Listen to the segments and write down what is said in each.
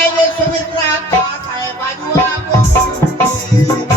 राहिले सुमित्रा का साहेब बाजूला बोलते.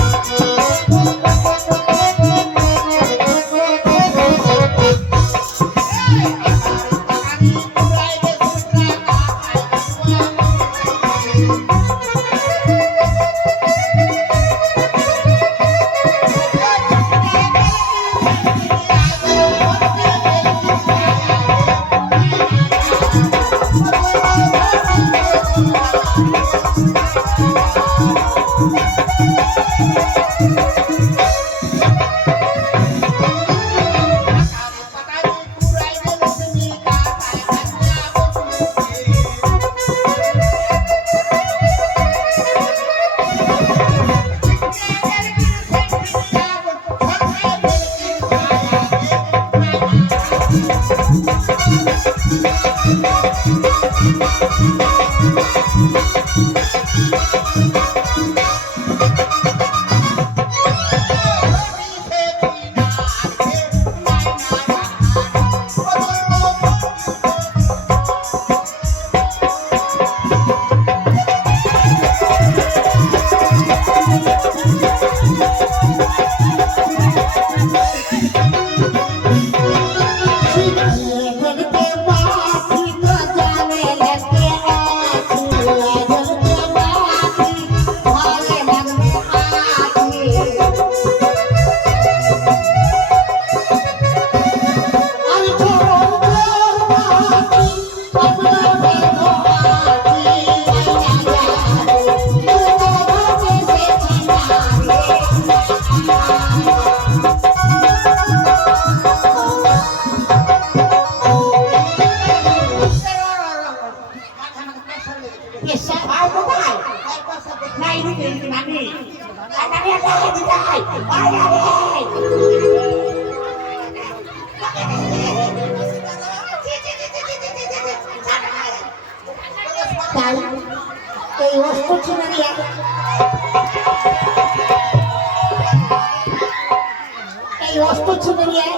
তাই এই অস্ত্র ছিনে নিয়ে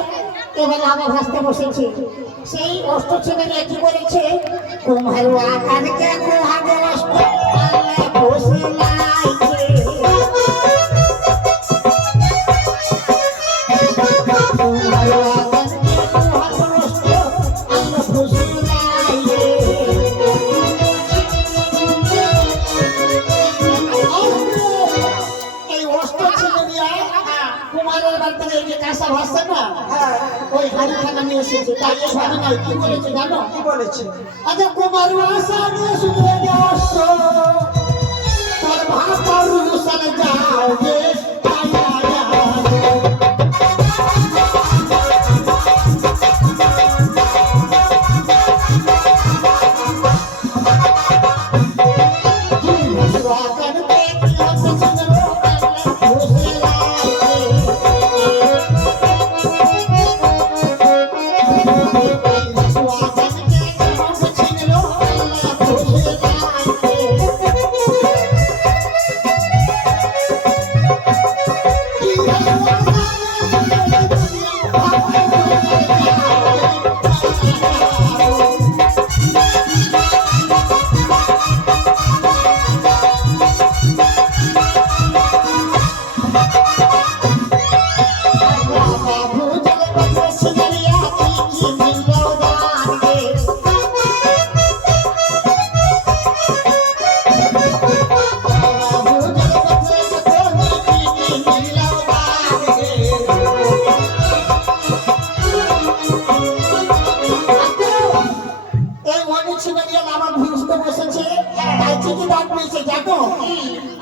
এবার লাভা ভাসতে বসেছে। সেই অস্ত্র ছিনে নিয়ে কি করেছে, কুম্ভার আকারকে কুহাগ অস্ত্র পালে বসে লাইছে। কুম্ভার আকারকে কুহাগ অস্ত্র পালে বসে লাইছে। এই অস্ত্র ছিনে নিয়ে কুমারের বাড়িতে এই যে কাঁসা ভাসছে না, ওই হাড়িখানা নিয়ে এসেছে। তাই এই ভাবে নয়, কি বলেছে জানো? কি বলেছে? আচ্ছা, কুমার ভাষা নিয়ে শুনে অস্ত্র তোর ভাষার রুসানে যাও গে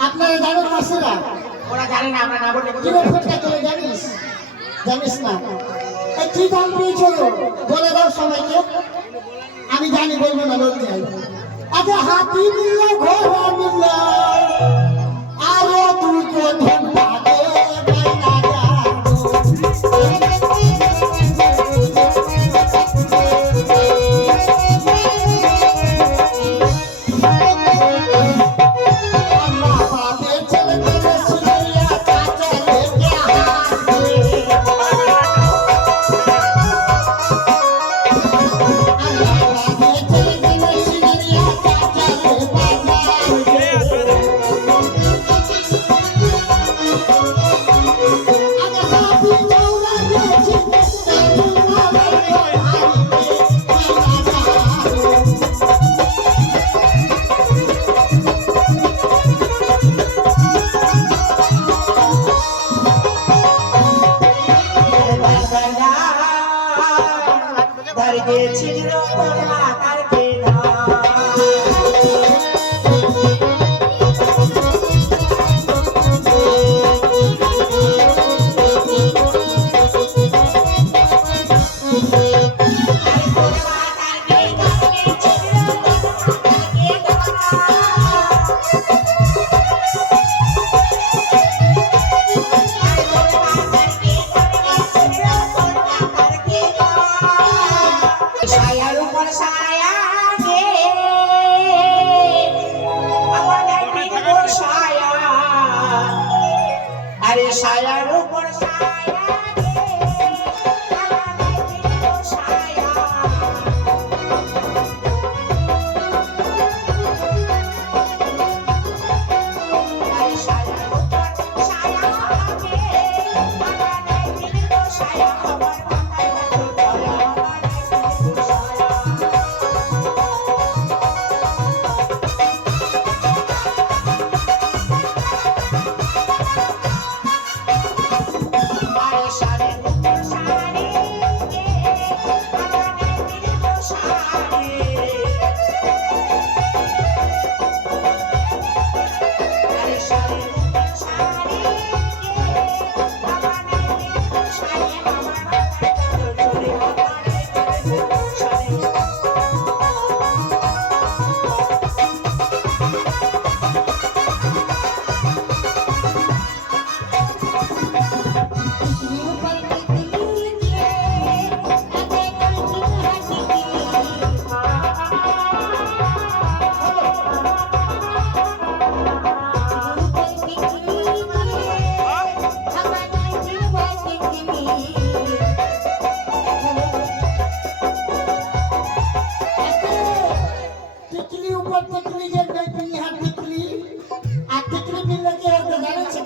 আপনারা জানেন মাসিরা? ওরা জানে না, আমরা না বললে কি ব্যাপারটা তুই জানিস? জানিস না? এই কি দাম পেয়েছো বলে দাও সবাইকে। আমি জানি, বলবো না, বলতে হবে। আচ্ছা, হাতি মিললে ঘোড়া মিললে আরো তুই কোথায় পাবে ধর গেছিল তোর মাথার পেলা ছায়ার উপর ছায়া গে আমাদের বিনব ছায়া আরে ছায়ার উপর ছায়া গে আমাদের বিনব ছায়া আরে ছায়ার উপর ছায়া গে আমাদের বিনব ছায়া আমার মাথায় রাখো ছায়া আরে শাড়ির উপর শাড়ি গে আমাদের বিনব শাড়ি আরে শাড়ির উপর শাড়ি গে আমাদের বিনব শাড়ি আমার মাথায় চলে আমার শাড়ি टिकली ऊपर टिकली जे बैठी यहाँ टिकली आ टिकली मिल के होते जाने छे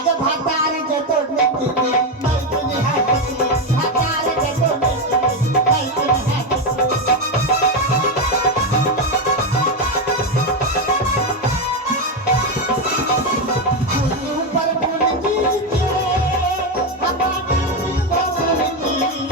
अगर भाता आरे जेतो टिकली बैठी यहाँ टिकली भाता आरे जेतो टिकली बैठी यहाँ टिकली ऊपर टिकली के भाता टिकली टिकली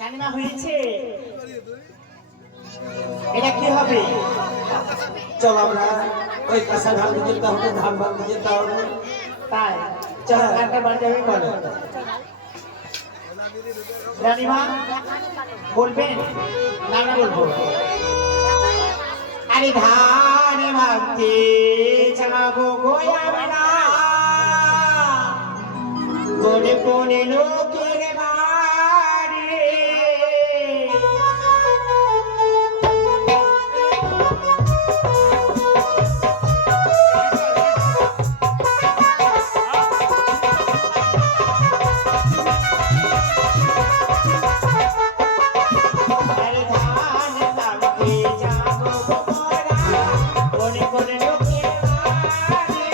রান্না হয়েছে এটা কি হবে চলো আমরা ওই কাঁচা ধান দিয়ে যেতে হবে ধান ভাত দিয়ে যেতে হবে তাই চলো গানটা বাড়ি যাবে বলো রানীমা বলবেন না না বলবো আরে ধান ভাবতে যাবো গোয়াবনা কোনে কোনে লোকের বাড়ি আরে ধান ভাবতে যাবো গোয়াবনা কোনে কোনে লোকের বাড়ি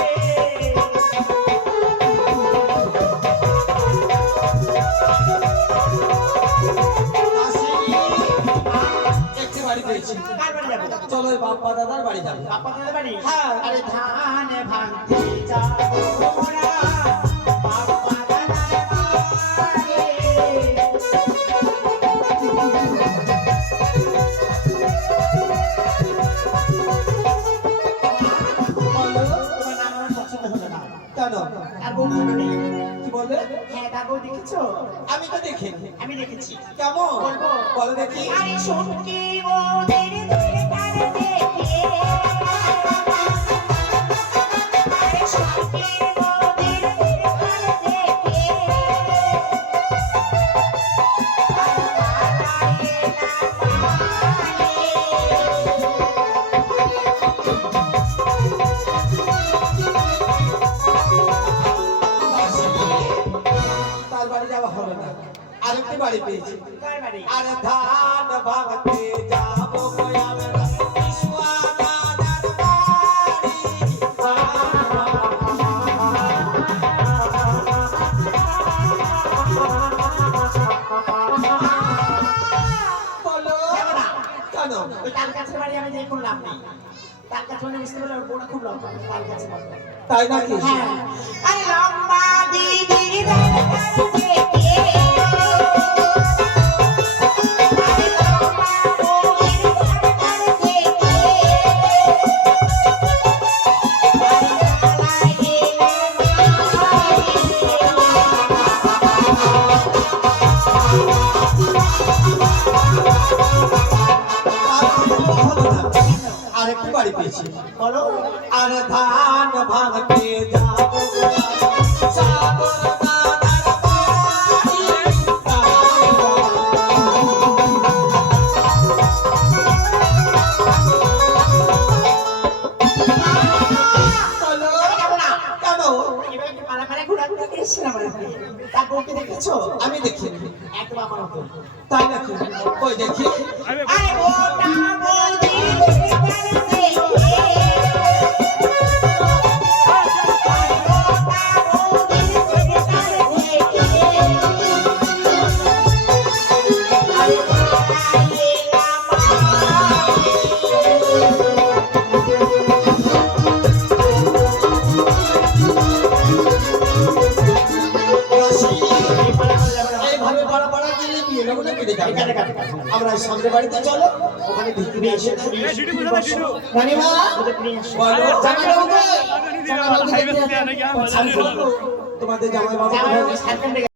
একটি বাড়ি পেয়েছি কার বাড়ি যাবো চলো ওই বাপ্পা দাদার বাড়ি যাবো আপনাদের বাড়ি হ্যাঁ। আরে ধান ভাঙতে যাবো মোরা বাপ্পা দাদার বাড়ি বলো তোমার নাম আমার পছন্দ হলো না কেন আর বউ ভালো নেই কি বললে হ্যাঁ তার বউ দেখেছো আমি তো দেখিনি আমি দেখেছি কেমন বলবো? বলো দেখি আরে শুনকি ওদের দরকার দেখে আরে শুনকি ওদের দরকার দেখে আর পালায়ে না পালায়ে আরেকটি বাড়ি পেয়েছি কার বাড়ি? আর ধান ভাঙতে যাবো গো আমরা বিশুয়া দাদার বাড়ি বলো কেন ওই তাল গাছের বাড়ি আমি যাই করলাম নেই। তাল গাছ মানে বুঝতে পারলে ওর বউটা খুব লম্বা, তাল গাছের বাড়ি। তাই নাকি হ্যাঁ। আরে লম্বা দিদির দরকার থেকে। আরে লম্বা বউয়ের দরকার থেকে। আরে পালায় গেলাম আরেকটি বাড়ি পেয়েছি বলো। আর ধান ভাঙতে যাবো গো আমরা সাগর দাদার বাড়ি বলো যাবো না। কেন এবার একটু পালা পালা ঘোরাঘুরি করে এসেছিলাম আর কি। তার বউকে দেখেছো? আমি দেখিনি একদম আমার মতো। তাই নাকি ওই দেখি আরে ওটা বৌদির দরকার থেকে। এইভাবে পাড়া পাড়া দিলে বিয়ে লোকটা কেটে যাবে আমরা সামনে বাড়িতে চলো ওখানে ঢুকবে এসে রানীমা বলো জামাইবাবু কই? জামাইবাবু দেখতে আসো। তোমাদের জামাই বাবা সার্কেন্ডে